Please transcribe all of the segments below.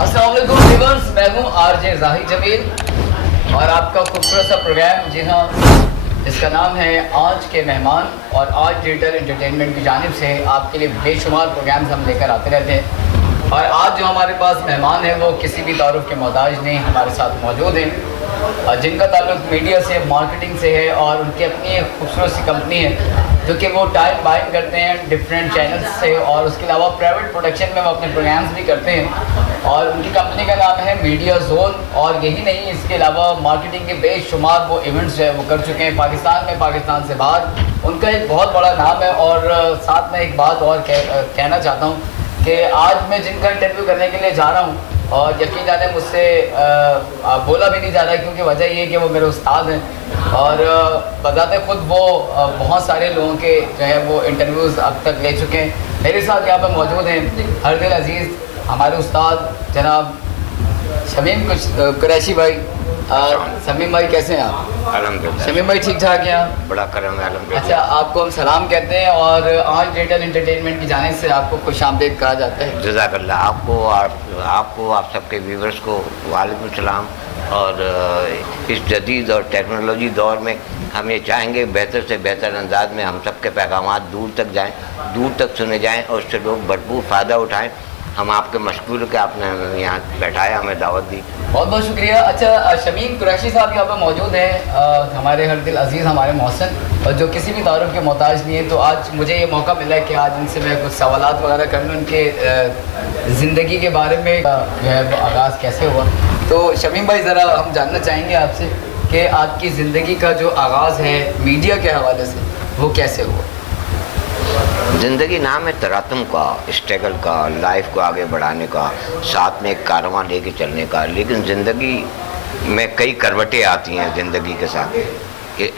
अस्सलाम वालेकुम व्यूअर्स, मैं हूँ आरजे जाहिद जमील और आपका खूबसूरत सा प्रोग्राम जी हाँ जिसका नाम है आज के मेहमान। और आज डिजिटल एंटरटेनमेंट की जानिब से आपके लिए बेशुमार प्रोग्राम्स हम लेकर आते रहते हैं। और आज जो हमारे पास मेहमान हैं वो किसी भी तारुफ के मोहताज नहीं, हमारे साथ मौजूद हैं जिनका ताल्लुक मीडिया से, मार्केटिंग से है और उनकी अपनी एक खूबसूरत सी कंपनी है जो कि वो टाइम बाइंग करते हैं डिफरेंट चैनल्स से और उसके अलावा प्राइवेट प्रोडक्शन में वो अपने प्रोग्राम्स भी करते हैं। और उनकी कंपनी का नाम है मीडिया जोन। और यही नहीं, इसके अलावा मार्केटिंग के बेशुमार वो इवेंट्स जो है वो कर चुके हैं पाकिस्तान में, पाकिस्तान से बाहर। उनका एक बहुत बड़ा नाम है। और साथ में एक बात और कहना चाहता हूँ कि आज मैं जिनका इंटरव्यू करने के लिए जा रहा हूँ और यकीन जाने मुझसे बोला भी नहीं जा रहा है, क्योंकि वजह ये है कि वो मेरे उस्ताद हैं और बताते खुद वो बहुत सारे लोगों के जो है वो इंटरव्यूज़ अब तक ले चुके हैं। मेरे साथ यहाँ पर मौजूद हैं हरदिल अजीज़, हमारे उस्ताद जनाब शमीम कुरैशी भाई। शमीम भाई कैसे हैं आप? अल्हम्दुलिल्लाह। शमीम भाई ठीक ठाक हैं आप? बड़ा करम है अल्हम्दुलिल्लाह। अच्छा, आपको हम सलाम कहते हैं और आज डिजिटल एंटरटेनमेंट की जानिब से आपको खुशामदीद कहा जाता है। जज़ाकल्लाह। आपको आप सबके व्यूवर्स को वालेकुम सलाम। और इस जदीद और टेक्नोलॉजी दौर में हम ये चाहेंगे बेहतर से बेहतर अंदाज में हम सबके पैगामात दूर तक जाएं, दूर तक सुने जाएं और उससे लोग भरपूर फ़ायदा उठाएं। हम आपके मशकूर के आपने यहाँ बैठाया, हमें दावत दी, बहुत बहुत शुक्रिया। अच्छा, शमीम कुरैशी साहब यहाँ पर मौजूद हैं, हमारे हरदिल अजीज़, हमारे मोहसिन, और जो किसी भी तारुफ के मोहताज नहीं है। तो आज मुझे ये मौका मिला है कि आज इनसे मैं कुछ सवालात वगैरह कर लूँ उनके ज़िंदगी के बारे में, जो है वो आगाज़ कैसे हुआ। तो शमीम भाई ज़रा हम जानना चाहेंगे आपसे कि आपकी ज़िंदगी का जो आगाज़ है मीडिया के हवाले से वो कैसे हुआ? ज़िंदगी नाम है तरातम का, स्ट्रगल का, लाइफ को आगे बढ़ाने का, साथ में एक कारवां लेके चलने का। लेकिन ज़िंदगी में कई करवटें आती हैं ज़िंदगी के साथ।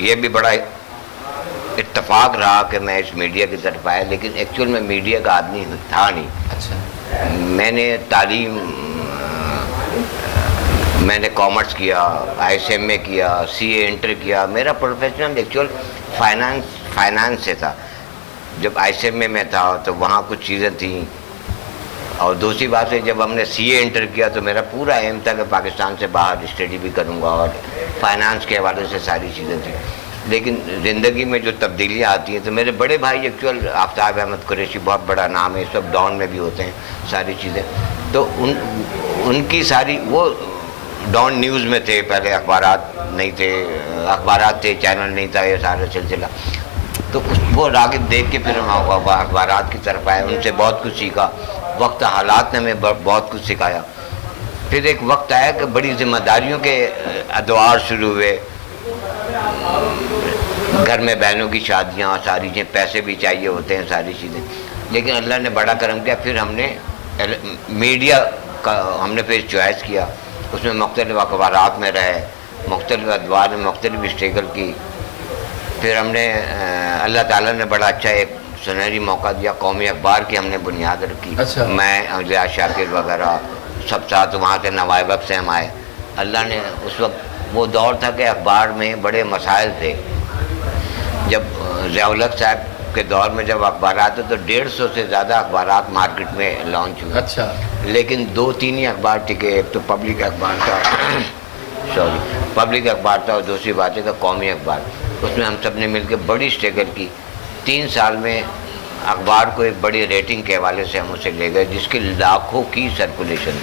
ये भी बड़ा इत्तेफाक रहा कि मैं इस मीडिया की तरफ आया, लेकिन एक्चुअल में मीडिया का आदमी था नहीं। अच्छा। मैंने तालीम, मैंने कॉमर्स किया, ISMA किया, CA इंटर किया। मेरा प्रोफेशनल एक्चुअल फाइनेंस से था। जब ISMA में था तो वहाँ कुछ चीज़ें थी, और दूसरी बात है जब हमने CA इंटर किया तो मेरा पूरा एम था कि पाकिस्तान से बाहर स्टडी भी करूँगा और फाइनेंस के हवाले से सारी चीज़ें थी। लेकिन ज़िंदगी में जो तब्दीलियाँ आती हैं, तो मेरे बड़े भाई एक्चुअल आफ्ताब अहमद कुरैशी, बहुत बड़ा नाम है, सब डॉन में भी होते हैं सारी चीज़ें। तो उनकी सारी वो डॉन न्यूज़ में थे, पहले अखबारात नहीं थे, अखबारात थे, चैनल नहीं था, ये सारा सिलसिला। तो वो रागिब देख के फिर हम अखबारात की तरफ आए, उनसे बहुत कुछ सीखा। वक्त हालात ने हमें बहुत कुछ सिखाया। फिर एक वक्त आया कि बड़ी जिम्मेदारियों के अदवार शुरू हुए, घर में बहनों की शादियाँ, सारी चीज़ें, पैसे भी चाहिए होते हैं, सारी चीज़ें। लेकिन अल्लाह ने बड़ा करम किया, फिर हमने मीडिया का हमने फिर चॉइस किया। उसमें मुख्तलिफ अखबारात में रहे, मुख्तलिफ अदवार में मुख्तलिफ स्ट्रगल की। फिर हमने अल्लाह ताला ने बड़ा अच्छा एक सुनहरी मौका दिया, कौमी अखबार की हमने बुनियाद रखी। अच्छा। मैं, अजया शाकिर वगैरह सब साथ, वहाँ से नवाइबक से हम आए। अल्लाह ने उस वक्त वो दौर था कि अखबार में बड़े मसाइल थे। जब ज़ियाउल-हक साहब के दौर में जब अखबार आते तो 150 से ज़्यादा अखबारात मार्केट में लॉन्च हुए। अच्छा। लेकिन 2-3 ही अखबार टिके। एक तो पब्लिक अखबार था पब्लिक अखबार था, और दूसरी बात है कौमी अखबार। उसमें हम सब ने मिलकर बड़ी स्ट्रगल की। 3 साल में अखबार को एक बड़ी रेटिंग के हवाले से हम उसे ले गए, जिसकी लाखों की सर्कुलेशन।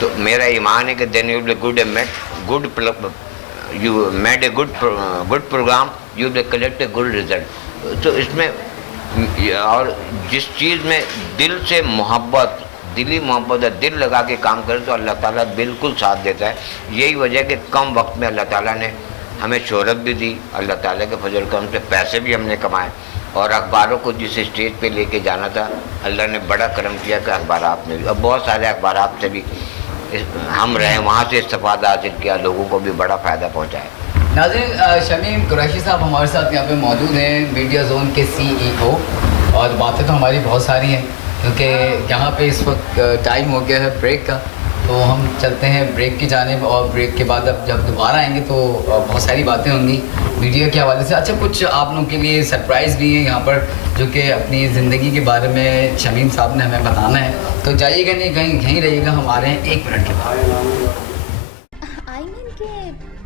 तो मेरा ईमान है कि then you made a good programme, you will collect a good result. तो इसमें और जिस चीज़ में दिल से मोहब्बत, दिली मोहब्बत है, दिल लगा के काम करें तो अल्लाह ताला बिल्कुल साथ देता है। यही वजह कि कम वक्त में अल्लाह ताला ने हमें शोहरत भी दी, अल्लाह ताला के फजल करम से पैसे भी हमने कमाए, और अखबारों को जिस स्टेज पे लेके जाना था अल्लाह ने बड़ा करम किया कि अखबारात में भी, अब बहुत सारे अखबारात से भी हम रहे, वहाँ से इस्तेफादा हासिल किया, लोगों को भी बड़ा फ़ायदा पहुँचाया। नाज़रीन, शमीम कुरैशी साहब हमारे साथ यहाँ पे मौजूद हैं, मीडिया जोन के CEO। और बातें तो हमारी बहुत सारी हैं, क्योंकि यहाँ पे इस वक्त टाइम हो गया है ब्रेक का। تو ہم چلتے ہیں بریک کی جانب، اور بریک کے بعد اب جب دوبارہ آئیں گے تو بہت ساری باتیں ہوں گی میڈیا کے حوالے سے. اچھا کچھ آپ لوگوں کے لیے سرپرائز بھی ہے یہاں پر جو کہ اپنی زندگی کے بارے میں شمیم صاحب نے ہمیں بتانا ہے. تو جائیے گا نہیں، کہیں یہیں رہیے گا، ہم آ رہے ہیں 1 منٹ کے بعد. آئمن کے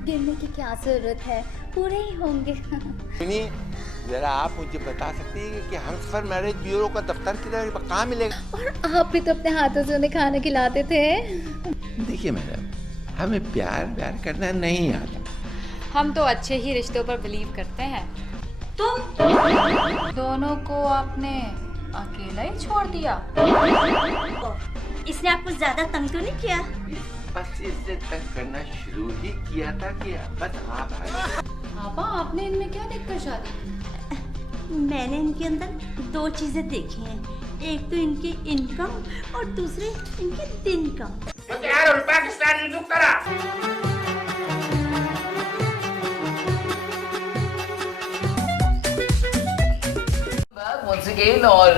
گرنے کی کیا ضرورت ہے، پورے ہی ہوں گے. ذرا آپ مجھے بتا سکتی ہیں کہ ہمسفر میرج بیورو کا دفتر کہاں ملے گا؟ اور آپ بھی تو اپنے ہاتھوں سے انہیں کھانا کھلاتے تھے. دیکھیے میڈم، ہمیں پیار کرنا نہیں آتا. ہم تو اچھے ہی رشتوں پر بلیو کرتے ہیں. تم دونوں کو آپ نے اکیلا ہی چھوڑ دیا. اس نے آپ کو زیادہ تنگ تو نہیں کیا؟ بس اس سے تنگ کرنا شروع ہی کیا تھا کہ بس آپ آپا آپ نے ان میں کیا دیکھ کر شادی کی؟ میں نے ان کے اندر 2 چیزیں دیکھی ہیں، ایک تو ان کی انکم اور دوسرے ان کے دن کم. once again اور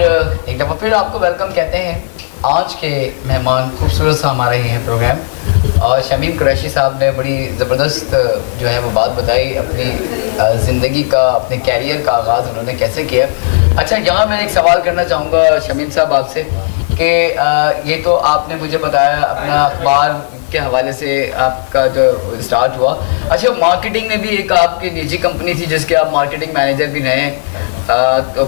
ایک دفعہ پھر آپ کو ویلکم کہتے ہیں. آج کے مہمان خوبصورت سا ہمارا یہ ہے پروگرام، اور شمیم قریشی صاحب نے بڑی زبردست جو ہے وہ بات بتائی اپنی زندگی کا، اپنے کیریئر کا آغاز انہوں نے کیسے کیا. اچھا یہاں میں ایک سوال کرنا چاہوں گا شمیم صاحب آپ سے کہ یہ تو آپ نے مجھے بتایا اپنا اخبار کے حوالے سے آپ کا جو اسٹارٹ ہوا. اچھا مارکیٹنگ میں بھی ایک آپ کی نجی کمپنی تھی جس کے آپ مارکیٹنگ مینیجر بھی رہے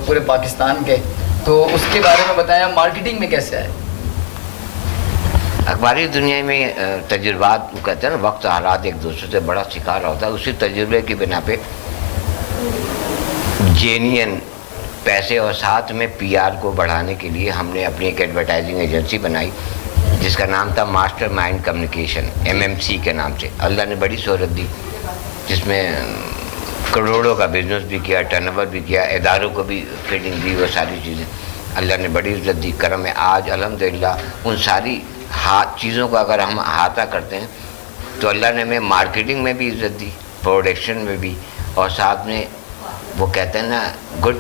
پورے پاکستان کے، تو اس کے بارے میں بتایا مارکیٹنگ میں کیسے ہے؟ اخباری دنیا میں تجربات کہتے ہیں نا، وقت حالات ایک دوسرے سے بڑا سکھا رہا ہوتا ہے. اسی تجربے کی بنا پہ جینین پیسے اور ساتھ میں پی آر کو بڑھانے کے لیے ہم نے اپنی ایک ایڈورٹائزنگ ایجنسی بنائی جس کا نام تھا ماسٹر مائنڈ کمیونیکیشن، MMC کے نام سے. اللہ نے بڑی سہولت دی جس میں کروڑوں کا بزنس بھی کیا، ٹرن اوور بھی کیا، اداروں کو بھی فیڈنگ دی، وہ ساری چیزیں اللہ نے بڑی عزت دی، کرم ہے. آج الحمدللہ ان ساری چیزوں کا اگر ہم احاطہ کرتے ہیں تو اللہ نے ہمیں مارکیٹنگ میں بھی عزت دی، پروڈکشن میں بھی، اور ساتھ میں وہ کہتے ہیں نا good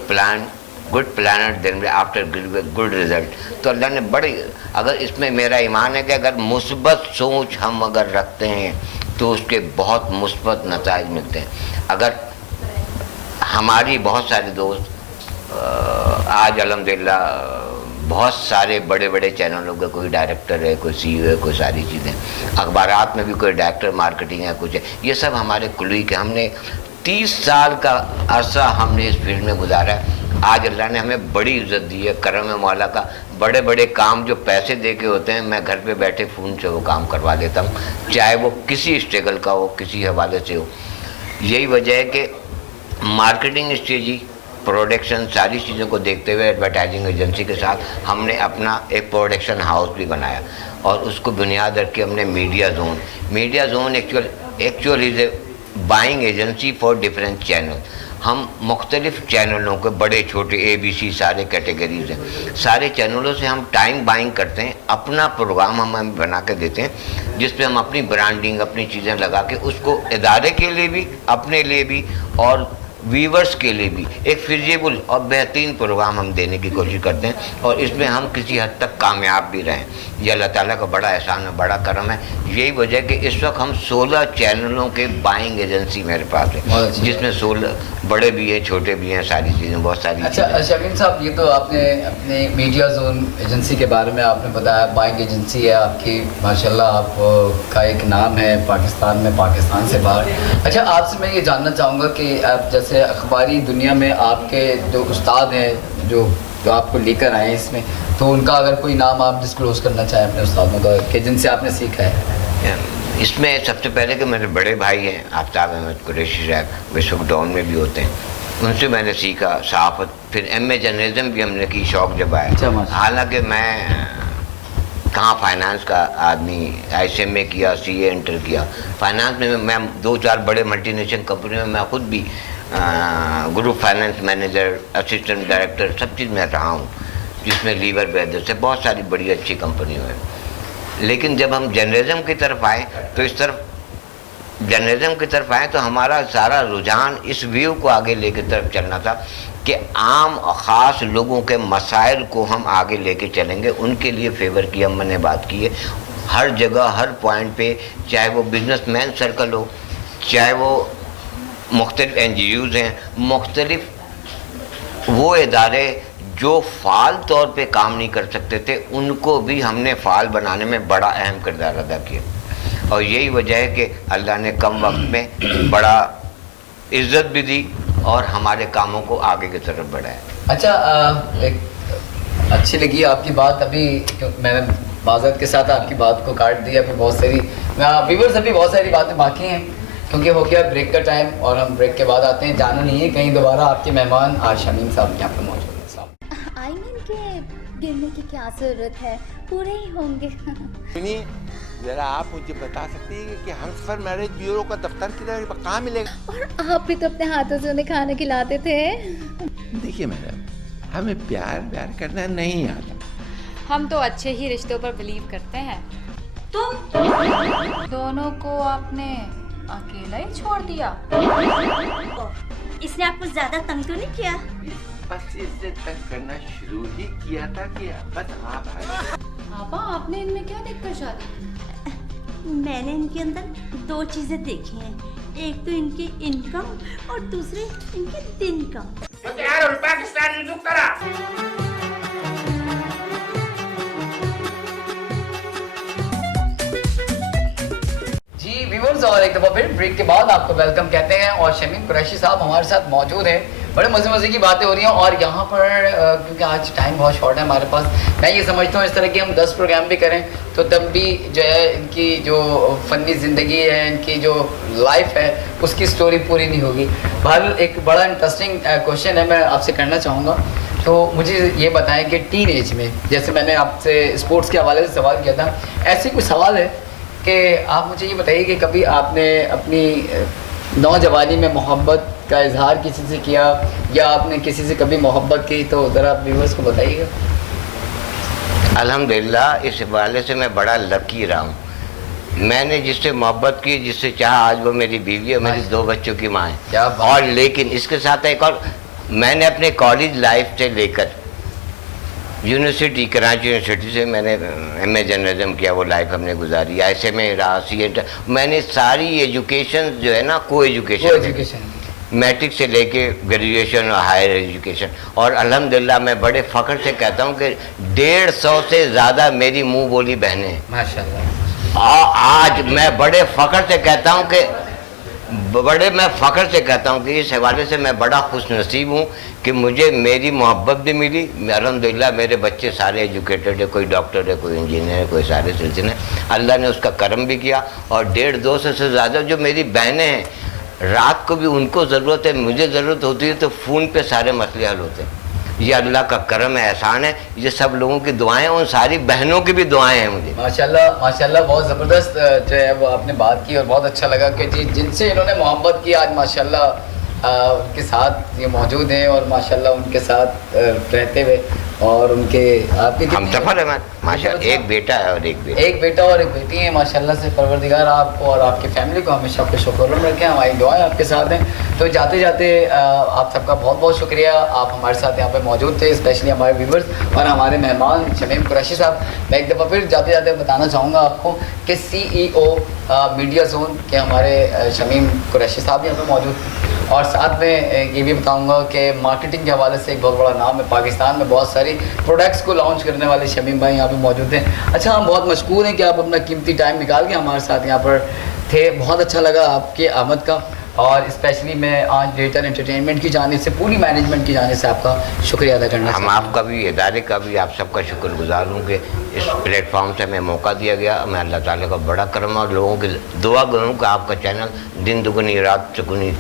planner then after good result. تو اللہ نے بڑی، اگر اس میں میرا ایمان ہے کہ اگر مثبت سوچ ہم اگر رکھتے ہیں تو اس کے بہت مثبت نتائج ملتے ہیں. اگر ہماری بہت سارے دوست آج الحمدللہ بہت سارے بڑے بڑے چینلوں کے کوئی ڈائریکٹر ہے، کوئی CEO ہے، کوئی ساری چیزیں، اخبارات میں بھی کوئی ڈائریکٹر مارکیٹنگ ہے، کچھ ہے، یہ سب ہمارے کلیگ ہیں. ہم نے 30 سال کا عرصہ ہم نے اس فیلڈ میں گزارا ہے. آج اللہ نے ہمیں بڑی عزت دی ہے، کرم مولا کا. بڑے بڑے کام جو پیسے دے کے ہوتے ہیں میں گھر پہ بیٹھے فون سے وہ کام کروا دیتا ہوں، چاہے وہ کسی اسٹرگل کا ہو، کسی حوالے سے ہو. یہی وجہ ہے کہ مارکیٹنگ اسٹریٹجی، پروڈکشن، ساری چیزوں کو دیکھتے ہوئے ایڈورٹائزنگ ایجنسی کے ساتھ ہم نے اپنا ایک پروڈکشن ہاؤس بھی بنایا، اور اس کو بنیاد رکھ کے ہم نے media zone actual is a buying agency for different channel. ہم مختلف چینلوں کے بڑے چھوٹے ABC سارے کیٹیگریز ہیں، سارے چینلوں سے ہم ٹائم بائنگ کرتے ہیں. اپنا پروگرام ہم بنا کے دیتے ہیں جس پہ ہم اپنی برانڈنگ، اپنی چیزیں لگا کے اس کو ادارے کے لیے بھی، اپنے لیے بھی اور ویورز کے لیے بھی ایک فیزیبل اور بہترین پروگرام ہم دینے کی کوشش کرتے ہیں، اور اس میں ہم کسی حد تک کامیاب بھی رہیں. یہ اللہ تعالیٰ کا بڑا احسان ہے، بڑا کرم ہے. یہی وجہ ہے کہ اس وقت ہم 16 چینلوں کے بائنگ ایجنسی میرے پاس ہے، جس میں 16 بڑے بھی ہیں، چھوٹے بھی ہیں، ساری چیزیں بہت ساری. اچھا شمیم صاحب، یہ تو آپ نے اپنے میڈیا زون ایجنسی کے بارے میں آپ نے بتایا، بائنگ ایجنسی ہے آپ کی، ماشاءاللہ آپ کا ایک نام ہے پاکستان میں، پاکستان سے باہر. اچھا آپ سے میں یہ جاننا چاہوں گا کہ آپ جیسے اخباری دنیا میں آپ کے جو استاد ہیں جو آپ کو لے کر آئے ہیں اس میں، تو ان کا اگر کوئی نام آپ ڈسکلوز کرنا چاہیں اپنے استادوں کا کہ جن سے آپ نے سیکھا ہے. اس میں سب سے پہلے کہ میرے بڑے بھائی ہیں آفتاب احمد قریشی صاحب، وہ اس وقت ڈاؤن میں بھی ہوتے ہیں، ان سے میں نے سیکھا صحافت. پھر MA جرنلزم بھی ہم نے کی، شوق جب آیا. حالانکہ میں کہاں فائنانس کا آدمی، ICMA کیا، CA انٹر کیا. فائنانس میں 2-4 بڑے ملٹی نیشنل کمپنیوں میں خود بھی group finance manager, assistant director, سب چیز میں رہا ہوں، جس میں لیور بردرز سے بہت ساری بڑی اچھی کمپنیوں ہیں. لیکن جب ہم جرنلزم کی طرف آئے تو ہمارا سارا رجحان اس ویو کو آگے لے کے طرف چلنا تھا کہ عام اور خاص لوگوں کے مسائل کو ہم آگے لے کے چلیں گے، ان کے لیے فیور کی ہم نے بات کی ہے. हर जगह हर पॉइंट पे, चाहे वो बिजनेसमैन सर्कल हो, चाहे वो मुख्तलिफ NGOs हैं, मुख्तलिफ वो इदारे जो फ़ाल तौर पे काम नहीं कर सकते थे, उनको भी हमने फ़ाल बनाने में बड़ा अहम किरदार अदा किया। और यही वजह है कि अल्लाह ने कम वक्त में बड़ा इज़्ज़त भी दी और हमारे कामों को आगे की तरफ बढ़ाया। अच्छा, एक अच्छी लगी आपकी बात। अभी मैंने माज़रत के साथ आपकी बात को काट दिया, फिर बहुत सारी व्यूअर्स अभी बहुत सारी बातें बाकी हैं क्योंकि हो गया ब्रेक का टाइम और हम ब्रेक के बाद आते हैं। जाना नहीं है कहीं, दोबारा आपके मेहमान आज शमीम साहब यहाँ पर मौजूद हैं। आई मीन के गिरने की क्या ज़रूरत है, पूरे ही होंगे। सुनिए, जरा आप मुझे बता सकती हैं कि हमसफर मैरिज ब्यूरो का दफ्तर किधर कहाँ मिलेगा? और आप भी तो अपने हाथों से उन्हें खाना खिलाते थे। देखिए मैडम, हमें प्यार करना नहीं आता। हम तो अच्छे ही रिश्तों पर बिलीव करते हैं। तुम दोनों को आपने अकेला ही छोड़ दिया। इसने आपको ज्यादा तंग तो नहीं किया? बस इससे तंग करना शुरू ही किया था कि बस आप पापा, आपने इनमें क्या देखकर शादी? मैंने इनके अंदर दो चीजें देखी हैं, एक तो इनकी इनकम और दूसरे इनके दिन कम। जी व्यूअर्स, और एक दफ़ा फिर ब्रेक के बाद आपको वेलकम कहते हैं और शमीम कुरैशी साहब हमारे साथ मौजूद हैं। बड़े मज़े की बातें हो रही हैं और यहाँ पर क्योंकि आज टाइम बहुत शॉर्ट है हमारे पास, मैं ये समझता हूँ इस तरह के हम 10 प्रोग्राम भी करें तो तब भी जो है इनकी जो फ़नी ज़िंदगी है, इनकी जो लाइफ है, उसकी स्टोरी पूरी नहीं होगी। बहरहाल एक बड़ा इंटरेस्टिंग क्वेश्चन है मैं आपसे करना चाहूँगा। तो मुझे ये बताएं कि टीन एज में, जैसे मैंने आपसे स्पोर्ट्स के हवाले से सवाल किया था, ऐसी कोई सवाल है कि आप मुझे ये बताइए कि कभी आपने अपनी नौजवानी में मोहब्बत का इजहार किसी से किया या आपने किसी से कभी मोहब्बत की, तो ज़रा व्यूअर्स को बताइएगा। अल्हम्दुलिल्लाह, इस हवाले से मैं बड़ा लकी रहा हूँ। मैंने जिससे मोहब्बत की, जिससे चाहा, आज वो मेरी बीवी है, मेरी 2 बच्चों की माँ क्या है। बात। और लेकिन इसके साथ एक और, मैंने अपने कॉलेज लाइफ से लेकर यूनिवर्सिटी, कराची यूनिवर्सिटी से मैंने MA जर्नलिज्म किया, वो लाइफ हमने गुजारी। SMA रहा, CA, मैंने सारी एजुकेशन जो है ना, को एजुकेशन मैट्रिक से लेके ग्रेजुएशन और हायर एजुकेशन, और अल्हम्दुलिल्लाह मैं बड़े फ़ख्र से कहता हूँ कि 150 से ज़्यादा मेरी मुँह बोली बहनें हैं माशाल्लाह। आज मैं बड़े फ़ख्र से कहता हूँ कि इस हवाले से मैं बड़ा खुश नसीब हूँ कि मुझे मेरी मोहब्बत भी मिली। अल्हम्दुलिल्लाह मेरे बच्चे सारे एजुकेटेड है, कोई डॉक्टर है, कोई इंजीनियर है, कोई सारे सिलसिले। अल्लाह ने उसका करम भी किया। और 150-200 से ज़्यादा जो मेरी बहनें हैं, रात को भी उनको ज़रूरत है, मुझे ज़रूरत होती है तो फ़ोन पे सारे मसले हल होते हैं। ये अल्लाह का करम है, एहसान है। ये सब लोगों की दुआएं, उन सारी बहनों की भी दुआएं हैं मुझे। माशाल्लाह माशाल्लाह, बहुत ज़बरदस्त जो है वो आपने बात की और बहुत अच्छा लगा कि जी जिनसे इन्होंने मोहब्बत की आज माशाल्लाह उनके साथ ये मौजूद हैं और माशाल्लाह उनके साथ रहते हुए और उनके आपके हम सफ़र है माशाल्लाह, एक बेटा है और एक बेटा और एक बेटी है। माशाल्लाह से परवरदिगार आपको और आपकी फैमिली को हमेशा पे शुक्र रखें। हमारी दुआएं आपके साथ हैं। तो जाते जाते आप सबका बहुत बहुत शुक्रिया, आप हमारे साथ यहाँ पे मौजूद थे, स्पेशली हमारे व्यूवर्स और हमारे मेहमान शमीम कुरैशी साहब। मैं एक दफ़ा फिर जाते जाते बताना चाहूँगा आपको कि CEO मीडिया जोन के हमारे शमीम कुरैशी साहब यहाँ पर मौजूद हैं। और साथ में ये भी बताऊंगा कि मार्केटिंग के हवाले से एक बहुत बड़ा नाम है, पाकिस्तान में बहुत सारी प्रोडक्ट्स को लॉन्च करने वाले शमीम भाई यहाँ पे मौजूद हैं। अच्छा, हम बहुत मशकूर हैं कि आप अपना कीमती टाइम निकाल के हमारे साथ यहाँ पर थे। बहुत अच्छा लगा आपकी आमद का और स्पेशली मैं आज डिजिटल एंटरटेनमेंट की जाने से, पूरी मैनेजमेंट की जाने से आपका शुक्रिया अदा करना हम आपका भी, इदारे का भी, आप सबका शुक्रगुजार हूँ कि इस प्लेटफॉर्म से हमें मौका दिया गया। मैं अल्लाह ताला का बड़ा करम और लोगों की दुआ करूँ कि आपका चैनल दिन दुगनी रात चुगनी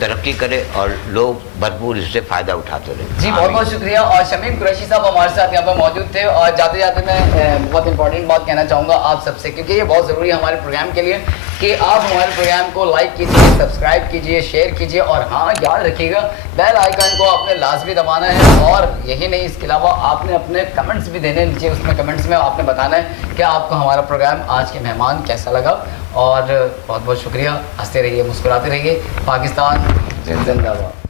तरक्की करे और लोग भरपूर इससे फ़ायदा उठाते रहे। जी बहुत बहुत शुक्रिया। और शमीम कुरैशी साहब हमारे साथ यहाँ पर मौजूद थे। और जाते जाते मैं बहुत इंपॉर्टेंट बात कहना चाहूँगा आप सबसे, क्योंकि ये बहुत ज़रूरी है हमारे प्रोग्राम के लिए कि आप हमारे प्रोग्राम को लाइक कीजिए, सब्सक्राइब कीजिए, शेयर कीजिए और हाँ याद रखिएगा बेल आइकन को आपने लाजमी दबाना है। और यही नहीं, इसके अलावा आपने अपने कमेंट्स भी देने नीचे, उसमें कमेंट्स में आपने बताना है कि आपको हमारा प्रोग्राम आज के मेहमान कैसा लगा। और बहुत बहुत शुक्रिया। हंसते रहिए, मुस्कुराते रहिए। पाकिस्तान जिंदाबाद।